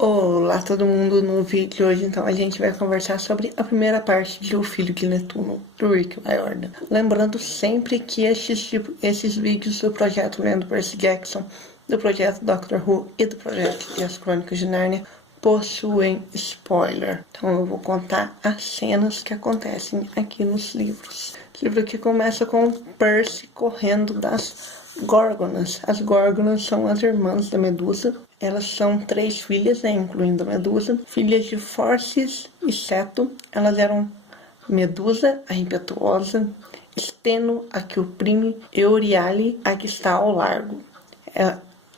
Olá todo mundo, no vídeo de hoje então a gente vai conversar sobre a primeira parte de O Filho de Netuno, do Rick Riordan. Lembrando sempre que esses vídeos do projeto Lendo Percy Jackson, do projeto Doctor Who e do projeto As Crônicas de Nárnia possuem spoiler. Então eu vou contar as cenas que acontecem aqui nos livros. O livro aqui começa com Percy correndo das Górgonas. As Górgonas são as irmãs da Medusa. Elas são 3 filhas, né, incluindo a Medusa, filhas de Forces e Ceto. Elas eram Medusa, a impetuosa, Steno, a que oprime, e Euryale, a que está ao largo.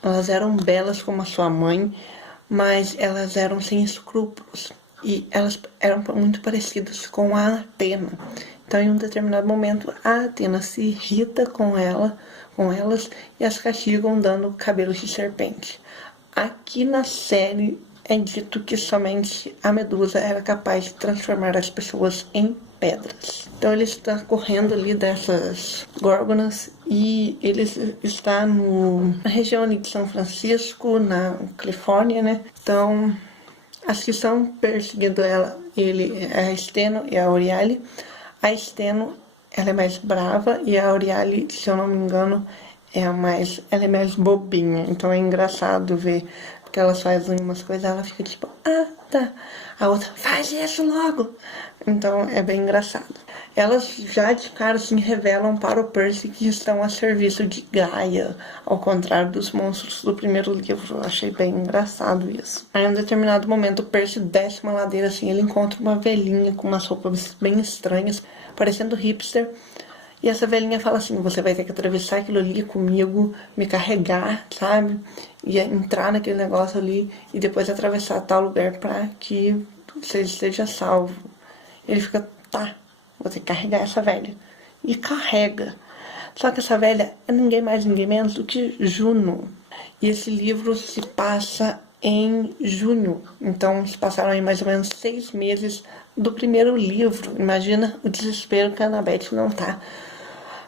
Elas eram belas como a sua mãe, mas elas eram sem escrúpulos. E elas eram muito parecidas com a Atena. Então, em um determinado momento, a Atena se irrita com elas e as castigam dando cabelos de serpente. Aqui na série é dito que somente a Medusa era capaz de transformar as pessoas em pedras. Então ele está correndo ali dessas górgonas e ele está na região ali de São Francisco, na Califórnia, né? Então as que estão perseguindo ele é a Steno e a Euryale. A Steno, ela é mais brava e a Euryale, se eu não me engano, ela é mais bobinha. Então é engraçado ver que elas fazem umas coisas, ela fica tipo, ah, tá. A outra, faz isso logo. Então é bem engraçado. Elas já de cara se revelam para o Percy que estão a serviço de Gaia, ao contrário dos monstros do primeiro livro. Eu achei bem engraçado isso. Aí em um determinado momento o Percy desce uma ladeira assim, ele encontra uma velhinha com umas roupas bem estranhas, parecendo hipster. E essa velhinha fala assim, você vai ter que atravessar aquilo ali comigo, me carregar, sabe? E entrar naquele negócio ali e depois atravessar tal lugar pra que você esteja salvo. Ele fica, tá, vou ter que carregar essa velha. E carrega. Só que essa velha é ninguém mais, ninguém menos do que Juno. E esse livro se passa em junho. Então se passaram aí mais ou menos 6 meses do primeiro livro. Imagina o desespero que a Annabeth não tá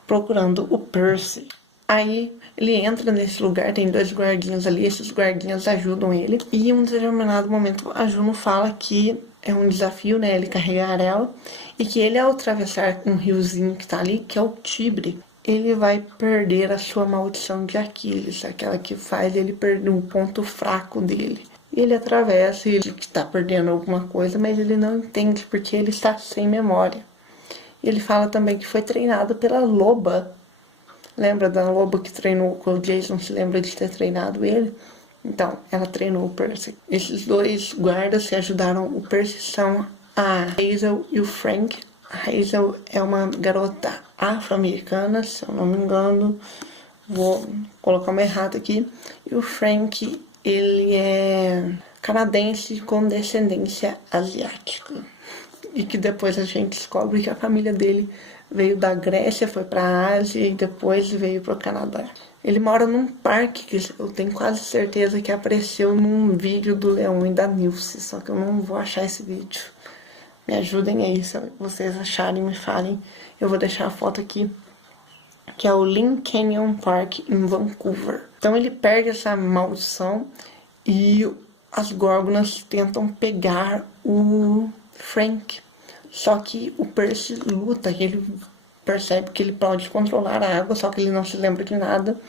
procurando o Percy. Aí ele entra nesse lugar, tem 2 guardinhas ali, esses guardinhas ajudam ele. E em um determinado momento a Juno fala que é um desafio, né, ele carregar ela. E que ele, ao atravessar um riozinho que tá ali, que é o Tibre, ele vai perder a sua maldição de Aquiles, aquela que faz ele perder um ponto fraco dele. E ele atravessa e ele está perdendo alguma coisa, mas ele não entende porque ele está sem memória. Ele fala também que foi treinado pela loba. Lembra da loba que treinou com o Jason? Se lembra de ter treinado ele? Então, ela treinou o Percy. Esses 2 guardas que ajudaram o Percy são a Hazel e o Frank. A Hazel é uma garota afro-americana, se eu não me engano. Vou colocar uma errata aqui. E o Frank, ele é canadense com descendência asiática. E que depois a gente descobre que a família dele veio da Grécia, foi para a Ásia e depois veio para o Canadá. Ele mora num parque que eu tenho quase certeza que apareceu num vídeo do Leon e da Nilce, só que eu não vou achar esse vídeo. Me ajudem aí, se vocês acharem, me falem. Eu vou deixar a foto aqui, que é o Lynn Canyon Park em Vancouver. Então ele perde essa maldição e as Górgonas tentam pegar o Frank. Só que o Percy luta, ele percebe que ele pode controlar a água, só que ele não se lembra de nada.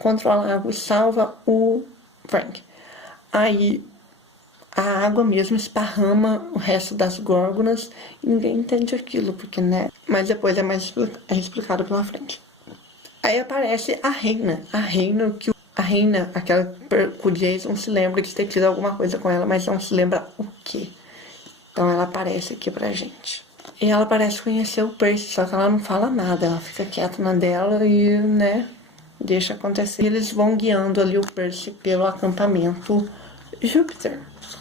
Controla a água e salva o Frank. Aí a água mesmo esparrama o resto das Górgonas e ninguém entende aquilo, porque, né? Mas depois é explicado pela frente. Aí aparece a Reina. A Reina, aquela que o Jason se lembra de ter tido alguma coisa com ela, mas não se lembra o quê. Então ela aparece aqui pra gente. E ela parece conhecer o Percy, só que ela não fala nada. Ela fica quieta na dela e, né, deixa acontecer. E eles vão guiando ali o Percy pelo acampamento Júpiter.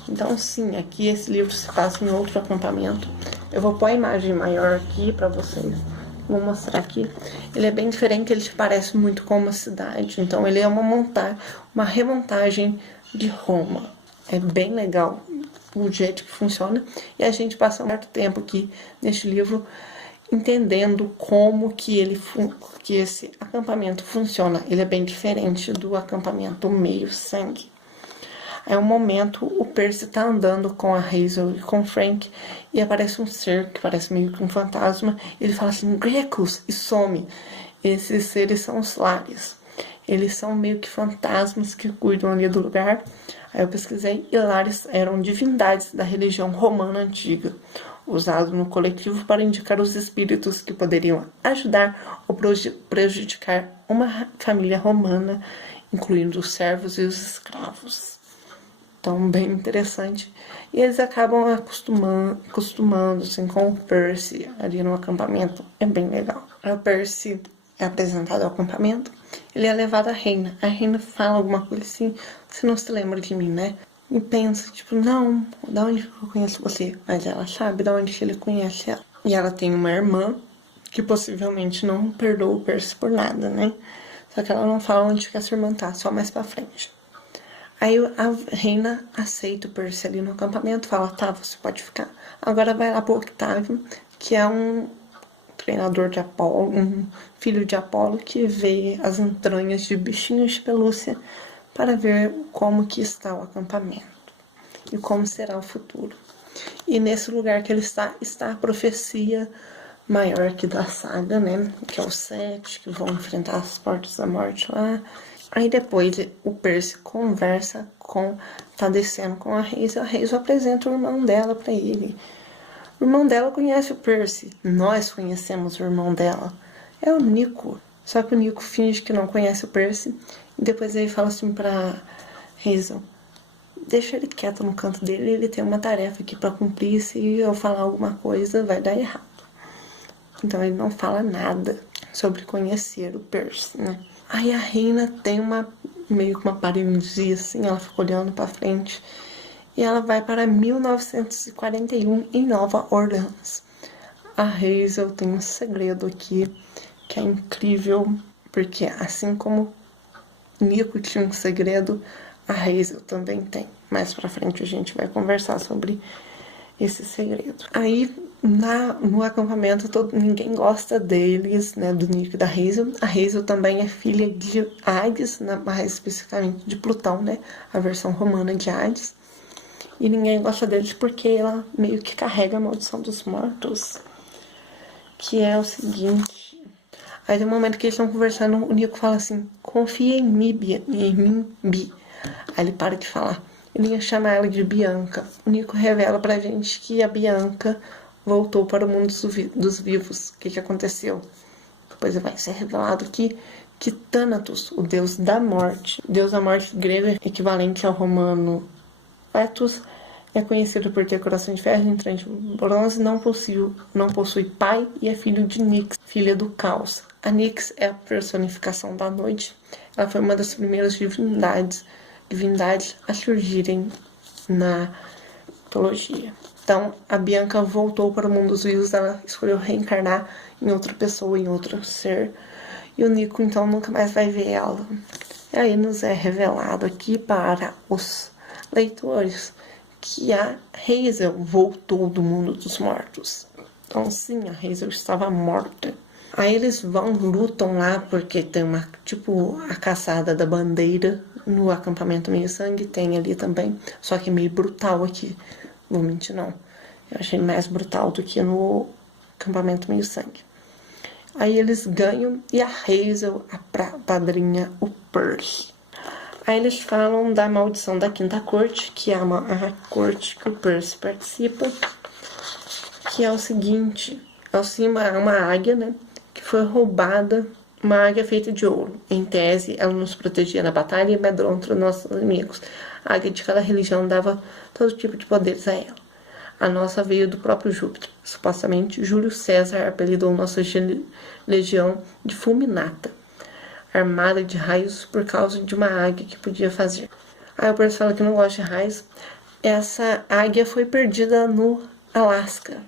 Então sim, aqui esse livro se passa em outro acampamento. Eu vou pôr a imagem maior aqui pra vocês. Vou mostrar aqui. Ele é bem diferente, ele se parece muito com uma cidade. Então ele é uma remontagem de Roma. É bem legal o jeito que funciona. E a gente passa um certo tempo aqui neste livro entendendo como que esse acampamento funciona. Ele é bem diferente do acampamento meio-sangue. Aí um momento o Percy tá andando com a Hazel e com o Frank e aparece um ser que parece meio que um fantasma. Ele fala assim, Grecos, e some. Esses seres são os Lares. Eles são meio que fantasmas que cuidam ali do lugar. Aí eu pesquisei e Lares eram divindades da religião romana antiga, usado no coletivo para indicar os espíritos que poderiam ajudar ou prejudicar uma família romana, incluindo os servos e os escravos. Então, bem interessante. E eles acabam acostumando-se com o Percy ali no acampamento. É bem legal. O Percy é apresentado ao acampamento. Ele é levado à reina. A reina fala alguma coisa assim, você não se lembra de mim, né? E pensa, tipo, não, da onde eu conheço você? Mas ela sabe da onde ele conhece ela. E ela tem uma irmã que possivelmente não perdoa o Percy por nada, né? Só que ela não fala onde que essa irmã tá, só mais pra frente. Aí a reina aceita o Percy ali no acampamento, fala, tá, você pode ficar. Agora vai lá pro Octávio, que é um treinador de Apolo, um filho de Apolo, que vê as entranhas de bichinhos de pelúcia para ver como que está o acampamento e como será o futuro. E nesse lugar que ele está a profecia maior que da saga, né? Que é os 7, que vão enfrentar as portas da morte lá. Aí depois o Percy conversa tá descendo com a Hazel apresenta o irmão dela pra ele. O irmão dela conhece o Percy, nós conhecemos o irmão dela, é o Nico. Só que o Nico finge que não conhece o Percy e depois ele fala assim pra Hazel, deixa ele quieto no canto dele, ele tem uma tarefa aqui pra cumprir, se eu falar alguma coisa vai dar errado. Então ele não fala nada sobre conhecer o Percy, né? Aí a reina tem meio que uma paralisia assim, ela fica olhando pra frente e ela vai para 1941 em Nova Orleans. A Hazel tem um segredo aqui que é incrível, porque assim como Nico tinha um segredo, a Hazel também tem. Mais pra frente a gente vai conversar sobre esse segredo. Aí no acampamento ninguém gosta deles, né, do Nico e da Hazel. A Hazel também é filha de Hades, mais especificamente de Plutão, né, a versão romana de Hades. E ninguém gosta deles porque ela meio que carrega a maldição dos mortos, que é o seguinte. Aí tem um momento que eles estão conversando, o Nico fala assim, confia em mim, Bi. Aí ele para de falar. Ele ia chamar ela de Bianca. O Nico revela pra gente que a Bianca voltou para o mundo dos vivos. O que aconteceu? Depois vai ser revelado que Thanatos, o deus da morte grego, equivalente ao romano Letus, é conhecido por ter coração de ferro, entrante de bronze, não possui pai e é filho de Nyx, filha do caos. A Nyx é a personificação da noite. Ela foi uma das primeiras divindades a surgirem na mitologia. Então, a Bianca voltou para o mundo dos vivos, ela escolheu reencarnar em outra pessoa, em outro ser. E o Nico, então, nunca mais vai ver ela. E aí nos é revelado aqui para os leitores que a Hazel voltou do mundo dos mortos. Então, sim, a Hazel estava morta. Aí eles lutam lá, porque tem a caçada da bandeira no acampamento Meio Sangue, tem ali também, só que é meio brutal aqui, vou mentir não. Eu achei mais brutal do que no acampamento Meio Sangue. Aí eles ganham e a Hazel padrinha o Percy. Aí eles falam da maldição da Quinta Corte, que é a corte que o Percy participa, que é o seguinte, é uma águia, né, que foi roubada, uma águia feita de ouro. Em tese, ela nos protegia na batalha e amedronta os nossos inimigos. A águia de cada religião dava todo tipo de poderes a ela. A nossa veio do próprio Júpiter. Supostamente, Júlio César apelidou nossa legião de Fulminata, armada de raios por causa de uma águia que podia fazer. Aí o Percy fala que não gosta de raios. Essa águia foi perdida no Alasca.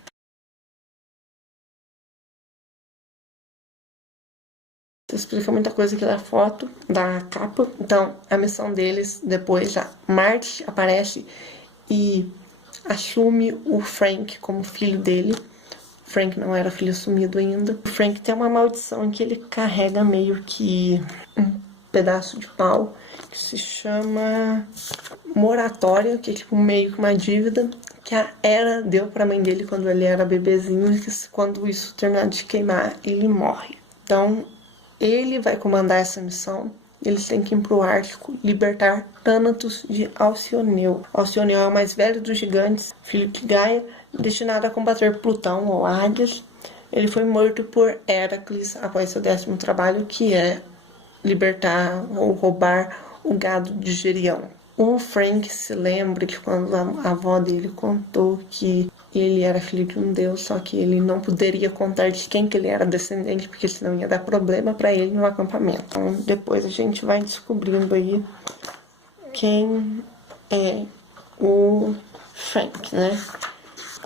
Isso explica muita coisa aqui da foto, da capa. Então, a missão deles, depois já, Marte aparece e assume o Frank como filho dele. O Frank não era filho assumido ainda. O Frank tem uma maldição em que ele carrega meio que um pedaço de pau que se chama moratória, que é tipo meio que uma dívida que a Hera deu pra mãe dele quando ele era bebezinho, e que quando isso terminar de queimar, ele morre. Então, ele vai comandar essa missão. Eles têm que ir pro Ártico libertar Thanatos de Alcioneu. Alcioneu é o mais velho dos gigantes, filho de Gaia, destinado a combater Plutão ou Hades. Ele foi morto por Heracles após seu 10º trabalho, que é libertar ou roubar o gado de Gerião. O Frank se lembra que quando a avó dele contou que ele era filho de um deus, só que ele não poderia contar de quem que ele era descendente, porque senão ia dar problema para ele no acampamento. Então, depois a gente vai descobrindo aí quem é o Frank, né?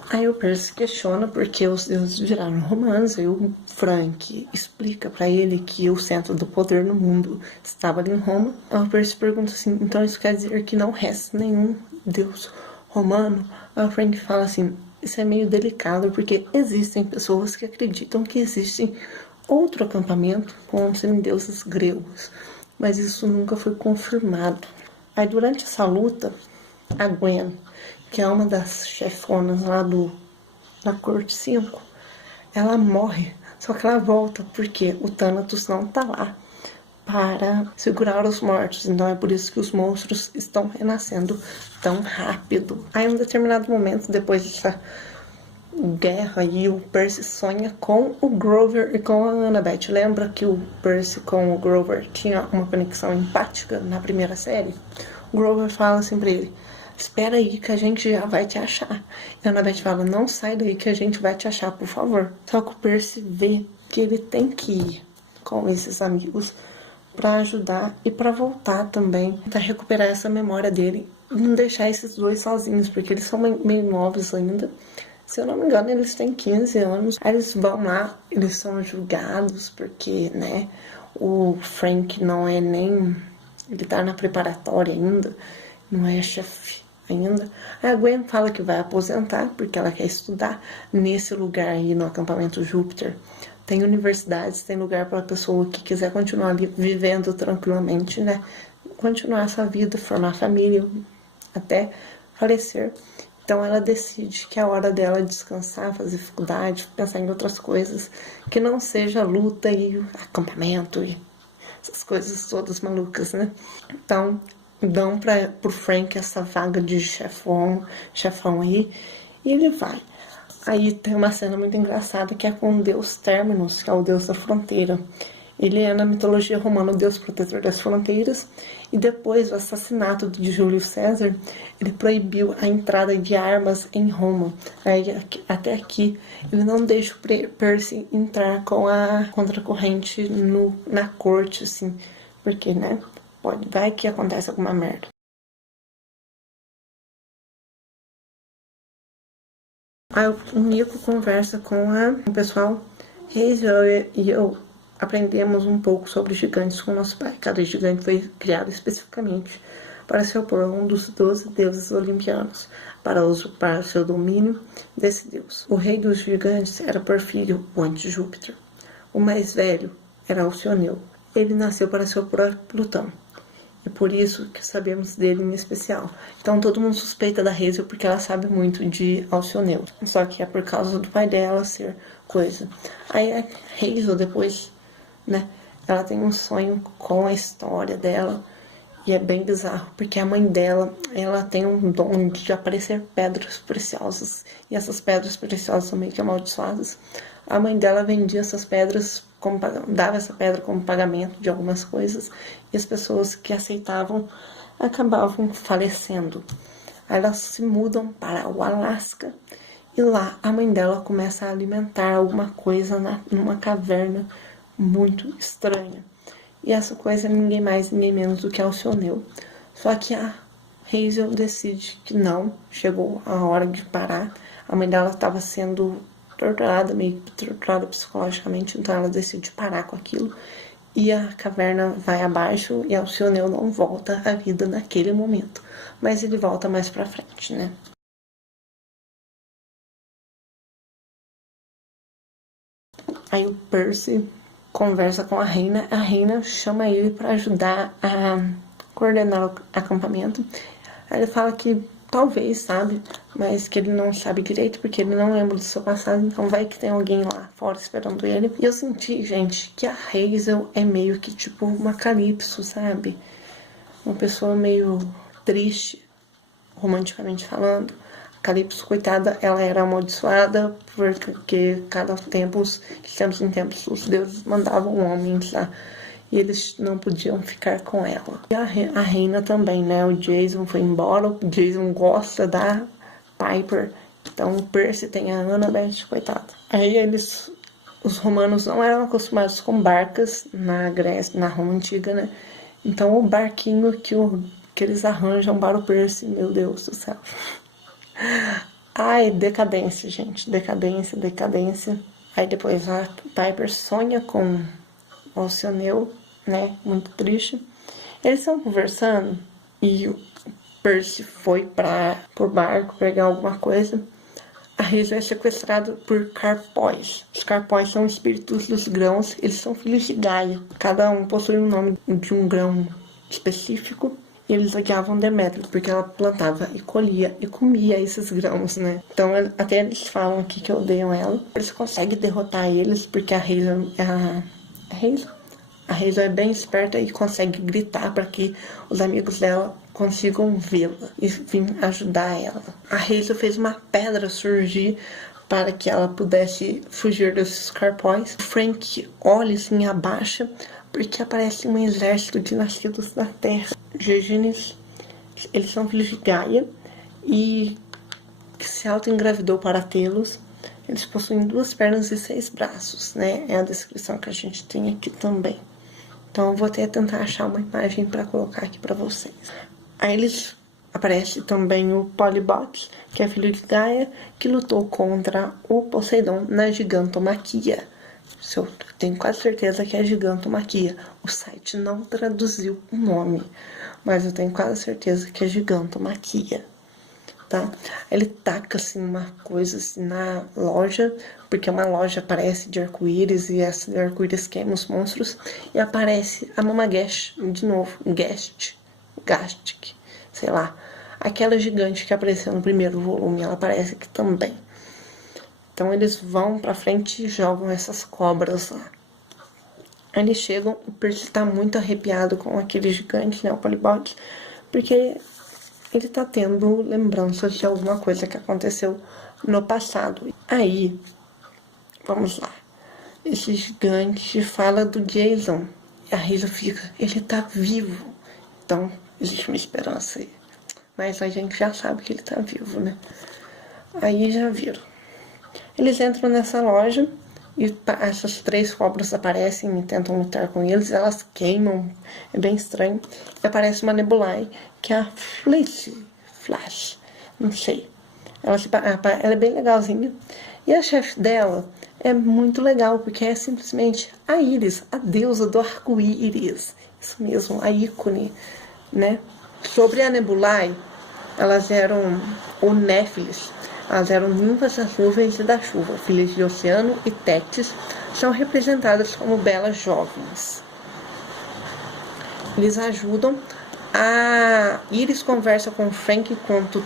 Aí o Percy questiona porque os deuses viraram romãs, aí o Frank explica pra ele que o centro do poder no mundo estava ali em Roma. Aí o Percy pergunta assim, então isso quer dizer que não resta nenhum deus romano? Aí o Frank fala assim, isso é meio delicado porque existem pessoas que acreditam que existe outro acampamento com semideuses gregos, mas isso nunca foi confirmado. Aí durante essa luta, a Gwen, que é uma das chefonas lá da Corte 5, ela morre, só que ela volta porque o Thanatos não tá lá para segurar os mortos, então é por isso que os monstros estão renascendo tão rápido. Aí em um determinado momento, depois dessa guerra aí, o Percy sonha com o Grover e com a Annabeth. Lembra que o Percy com o Grover tinha uma conexão empática na primeira série? O Grover fala assim pra ele, espera aí que a gente já vai te achar. E a Annabeth fala, não sai daí que a gente vai te achar, por favor. Só que o Percy vê que ele tem que ir com esses amigos para ajudar e para voltar também, para recuperar essa memória dele e não deixar esses dois sozinhos, porque eles são meio novos ainda. Se eu não me engano, eles têm 15 anos. Aí eles vão lá, eles são julgados porque, né, o Frank não é nem... ele tá na preparatória ainda, não é chefe ainda. A Gwen fala que vai aposentar porque ela quer estudar nesse lugar aí no acampamento Júpiter. Tem universidades, tem lugar para a pessoa que quiser continuar ali vivendo tranquilamente, né? Continuar essa vida, formar família até falecer. Então ela decide que é a hora dela descansar, fazer faculdade, pensar em outras coisas, que não seja luta e acampamento e essas coisas todas malucas, né? Então dão pro Frank essa vaga de chefão aí, e ele vai. Aí tem uma cena muito engraçada que é com o deus Terminus, que é o deus da fronteira. Ele é, na mitologia romana, o deus protetor das fronteiras, e depois do assassinato de Júlio César, ele proibiu a entrada de armas em Roma. Aí, até aqui, ele não deixa o Percy entrar com a contracorrente na corte, assim, porque, né, vai que acontece alguma merda. Aí o Nico conversa com o pessoal. Hazel e eu aprendemos um pouco sobre gigantes com nosso pai. Cada gigante foi criado especificamente para se opor a um dos 12 deuses olimpianos, para usurpar seu domínio desse deus. O rei dos gigantes era Porfírio, o anti-Júpiter. O mais velho era Alcioneu. Ele nasceu para se opor a Plutão. É por isso que sabemos dele em especial. Então todo mundo suspeita da Hazel porque ela sabe muito de Alcioneu. Só que é por causa do pai dela ser coisa. Aí a Hazel depois, né, ela tem um sonho com a história dela. E é bem bizarro, porque a mãe dela, ela tem um dom de aparecer pedras preciosas. E essas pedras preciosas são meio que amaldiçoadas. A mãe dela vendia essas pedras, dava essa pedra como pagamento de algumas coisas. E as pessoas que aceitavam acabavam falecendo. Aí elas se mudam para o Alasca. E lá a mãe dela começa a alimentar alguma coisa numa caverna muito estranha. E essa coisa é ninguém mais, ninguém menos do que Alcioneu. Só que a Hazel decide que não, chegou a hora de parar. A mãe dela estava sendo torturada, meio que torturada psicologicamente, então ela decide parar com aquilo. E a caverna vai abaixo e Alcioneu não volta à vida naquele momento. Mas ele volta mais pra frente, né? Aí o Percy conversa com a reina chama ele para ajudar a coordenar o acampamento. Aí ele fala que talvez, sabe, mas que ele não sabe direito porque ele não lembra do seu passado, então vai que tem alguém lá fora esperando ele. E eu senti, gente, que a Hazel é meio que tipo uma Calypso, sabe? Uma pessoa meio triste, romanticamente falando. A Calypso, coitada, ela era amaldiçoada porque de tempos em tempos, os deuses mandavam homens lá. E eles não podiam ficar com ela. E a reina também, né? O Jason foi embora. O Jason gosta da Piper. Então o Percy tem a Annabeth, coitada. Aí os romanos não eram acostumados com barcas na Grécia, na Roma Antiga, né? Então o barquinho que eles arranjam para o Percy, meu Deus do céu. Ai, decadência, gente. Decadência. Aí depois a Piper sonha com o Alcioneu, né? Muito triste. Eles estão conversando e o Percy foi pro barco pegar alguma coisa. A Hazel é sequestrada por Carpóis. Os Carpóis são espíritos dos grãos. Eles são filhos de Gaia. Cada um possui o nome de um grão específico. E eles odiavam Demétrio porque ela plantava e colhia e comia esses grãos, né? Então até eles falam aqui que odeiam ela. Eles conseguem derrotar eles porque a Hazel é bem esperta e consegue gritar para que os amigos dela consigam vê-la e vir ajudar ela. A Hazel fez uma pedra surgir para que ela pudesse fugir desses carpóis. O Frank olha assim, abaixa, porque aparece um exército de nascidos da Terra. Gênesis, eles são filhos de Gaia e se auto-engravidou para tê-los. Eles possuem 2 pernas e 6 braços, né? É a descrição que a gente tem aqui também. Então eu vou até tentar achar uma imagem para colocar aqui para vocês. Aí aparece também o Polybot, que é filho de Gaia, que lutou contra o Poseidon na Gigantomaquia. Eu tenho quase certeza que é Gigantomaquia. O site não traduziu o nome, mas eu tenho quase certeza que é Gigantomaquia. Tá? Ele taca assim uma coisa assim, na loja, porque uma loja aparece de arco-íris e essa de arco-íris queima os monstros, e aparece a Mama Gash de novo, Gastic, sei lá, aquela gigante que apareceu no primeiro volume, ela aparece aqui também. Então eles vão pra frente e jogam essas cobras lá. Aí eles chegam, o Percy tá muito arrepiado com aquele gigante, né, o Polybot, porque ele tá tendo lembranças de alguma coisa que aconteceu no passado. Aí, vamos lá. Esse gigante fala do Jason. E a Hazel fica, ele tá vivo. Então, existe uma esperança aí. Mas a gente já sabe que ele tá vivo, né? Aí já viram. Eles entram nessa loja e essas 3 cobras aparecem e tentam lutar com eles. Elas queimam, é bem estranho. E aparece uma Nebulae, que é a Flash, não sei. Ela é bem legalzinha. E a chefe dela é muito legal, porque é simplesmente a Iris, a deusa do arco-íris. Isso mesmo, a ícone, né? Sobre a Nebulae, elas eram o Néphilis. Elas eram ninfas das nuvens e da chuva, filhas de Oceano e Tétis, são representadas como belas jovens. Eles ajudam. A Iris conversa com o Frank enquanto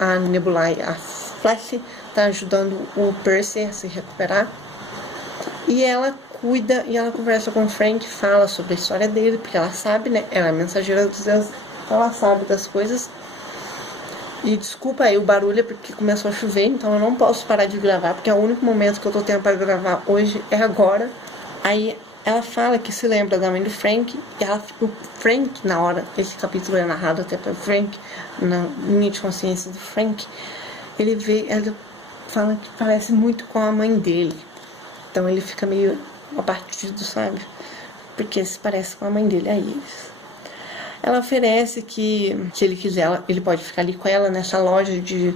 a Nebulae, a Flash, está ajudando o Percy a se recuperar. E ela conversa com o Frank, fala sobre a história dele, porque ela sabe, né? Ela é mensageira dos deuses, ela sabe das coisas. E desculpa aí o barulho, porque começou a chover, então eu não posso parar de gravar, porque é o único momento que eu tô tendo para gravar hoje é agora. Aí ela fala que se lembra da mãe do Frank, e o Frank, na hora, esse capítulo é narrado até para Frank, na linha de consciência do Frank, ela fala que parece muito com a mãe dele. Então ele fica meio abatido, sabe? Porque se parece com a mãe dele, a Iris. Ela oferece que, se ele quiser, ele pode ficar ali com ela nessa loja de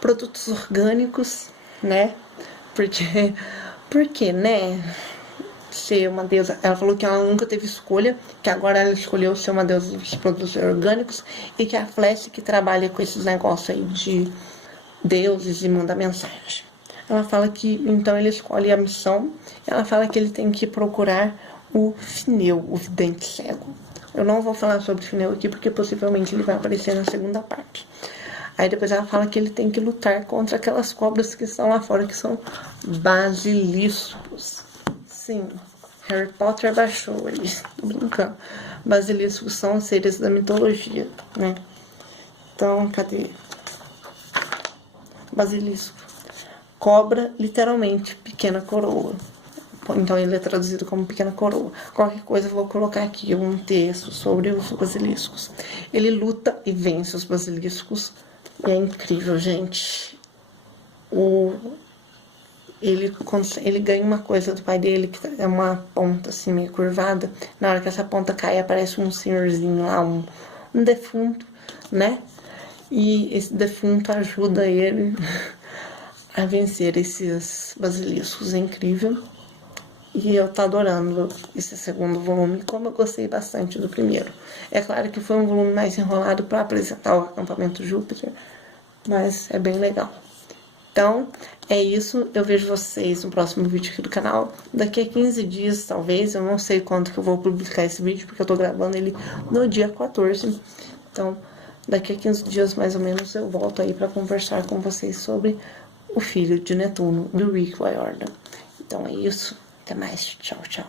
produtos orgânicos, né? Porque, né? Ser uma deusa. Ela falou que ela nunca teve escolha, que agora ela escolheu ser uma deusa dos produtos orgânicos e que a Flash que trabalha com esses negócios aí de deuses e manda mensagem. Ela fala que, então ele escolhe a missão, ela fala que ele tem que procurar o Fineu, o vidente cego. Eu não vou falar sobre o Fineu aqui, porque possivelmente ele vai aparecer na segunda parte. Aí depois ela fala que ele tem que lutar contra aquelas cobras que estão lá fora, que são basiliscos. Sim, Harry Potter baixou ali, tô brincando. Basiliscos são seres da mitologia, né? Então, cadê? Basilisco. Cobra, literalmente, pequena coroa. Então ele é traduzido como pequena coroa. Qualquer coisa eu vou colocar aqui um texto sobre os basiliscos. Ele luta e vence os basiliscos. E é incrível, gente. Ele ganha uma coisa do pai dele, que é uma ponta assim meio curvada. Na hora que essa ponta cai, aparece um senhorzinho lá, um defunto, né? E esse defunto ajuda ele a vencer esses basiliscos. É incrível. E eu tô adorando esse segundo volume, como eu gostei bastante do primeiro. É claro que foi um volume mais enrolado para apresentar o acampamento Júpiter, mas é bem legal. Então, é isso. Eu vejo vocês no próximo vídeo aqui do canal. Daqui a 15 dias, talvez. Eu não sei quando que eu vou publicar esse vídeo, porque eu tô gravando ele no dia 14. Então, daqui a 15 dias, mais ou menos, eu volto aí para conversar com vocês sobre o filho de Netuno, do Rick Riordan. Então, é isso. Até mais. Tchau, tchau.